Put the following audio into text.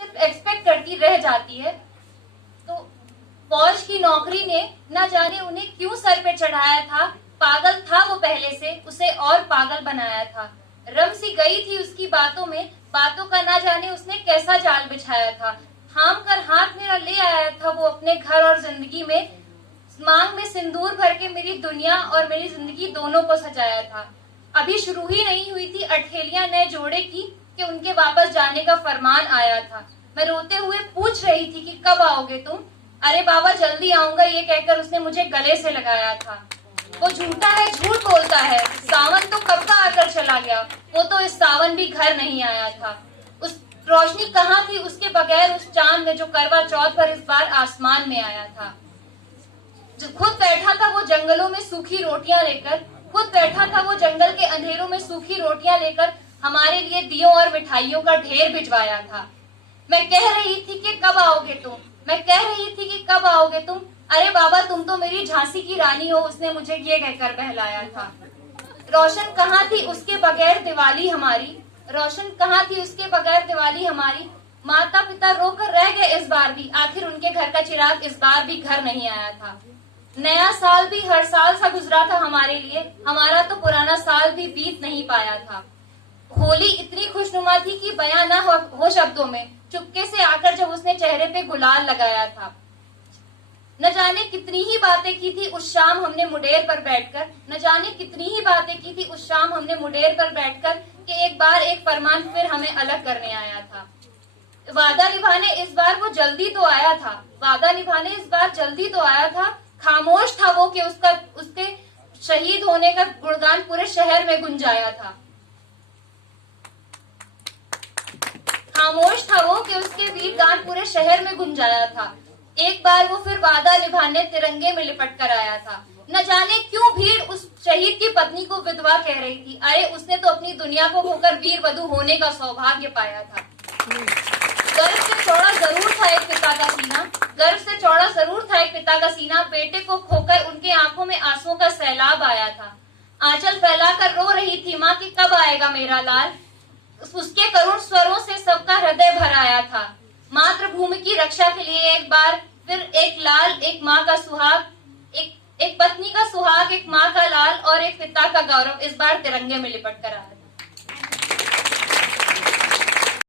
सिर्फ एक्सपेक्ट करती रह जाती है। तो फौज की नौकरी ने न जाने उन्हें क्यों सर पे चढ़ाया था। पागल था वो पहले से, उसे और पागल बनाया था। रम सी गई थी उसकी बातों में, बातों का ना जाने उसने कैसा जाल बिछाया था। थाम कर हाथ मेरा ले आया था वो अपने घर और जिंदगी में, मांग में सिंदूर भर के मेरी दुनिया और मेरी जिंदगी दोनों को सजाया था। अभी शुरू ही नहीं हुई थी अठेलियां नए जोड़े की कि उनके वापस जाने का फरमान आया था। मैं रोते हुए पूछ रही थी कि कब आओगे तुम। अरे बाबा जल्दी आऊंगा ये कहकर उसने मुझे गले से लगाया था। वो झूठा है, झूठ बोलता है, सावन तो कब का आकर चला गया, वो तो इस सावन भी घर नहीं आया था। उस रोशनी कहाँ थी उसके बगैर उस चांद ने जो करवा चौथ पर इस बार आसमान में आया था। जो खुद बैठा था वो जंगलों में सूखी रोटियां लेकर, खुद बैठा था वो जंगल के अंधेरों में सूखी रोटियां लेकर, हमारे लिए दियों और मिठाइयों का ढेर भिजवाया था। मैं कह रही थी कि कब आओगे तुम, मैं कह रही थी कि कब आओगे तुम। अरे बाबा तुम तो मेरी झांसी की रानी हो, उसने मुझे ये कहकर बहलाया था। रोशन कहाँ थी उसके बगैर दिवाली हमारी, रोशन कहाँ थी उसके बगैर दिवाली हमारी। माता पिता रोकर रह गए इस बार भी, आखिर उनके घर का चिराग इस बार भी घर नहीं आया था। नया साल भी हर साल सा गुजरा था हमारे लिए, हमारा तो पुराना साल भी बीत नहीं पाया था। होली इतनी खुशनुमा थी कि बयां न हो शब्दों में, चुपके से आकर जब उसने चेहरे पे गुलाल लगाया था। न जाने कितनी ही बातें की थी उस शाम हमने मुडेर पर बैठकर, न जाने कितनी ही बातें की थी उस शाम हमने मुडेर पर बैठकर कि एक बार एक फरमान फिर हमें अलग करने आया था। वादा निभाने इस बार वो जल्दी तो आया था, वादा निभाने इस बार जल्दी तो आया था। खामोश था वो कि उसके शहीद होने का गुणगान पूरे शहर में गुंजाया था। खामोश था वो कि उसके वीर गान पूरे शहर में गुंजाया था। एक बार वो फिर वादा निभाने तिरंगे में लिपट कर आया था। न जाने क्यों भीड़ उस शहीद की पत्नी को विधवा कह रही थी। अरे उसने तो अपनी दुनिया को खोकर वीर वधू होने का सौभाग्य पाया था। गर्व से चौड़ा जरूर था एक पिता का सीना, गर्व से चौड़ा जरूर था एक पिता का सीना। बेटे को खोकर उनके आंखों में आंसुओं का सैलाब आया था। आंचल फैलाकर रो रही थी माँ कि कब आएगा मेरा लाल। उसके करुण स्वरों से सबका हृदय भर आया था। मातृभूमि की रक्षा के लिए एक बार फिर एक लाल, एक माँ का सुहाग, एक पत्नी का सुहाग, एक माँ का लाल और एक पिता का गौरव इस बार तिरंगे में लिपट कर आया।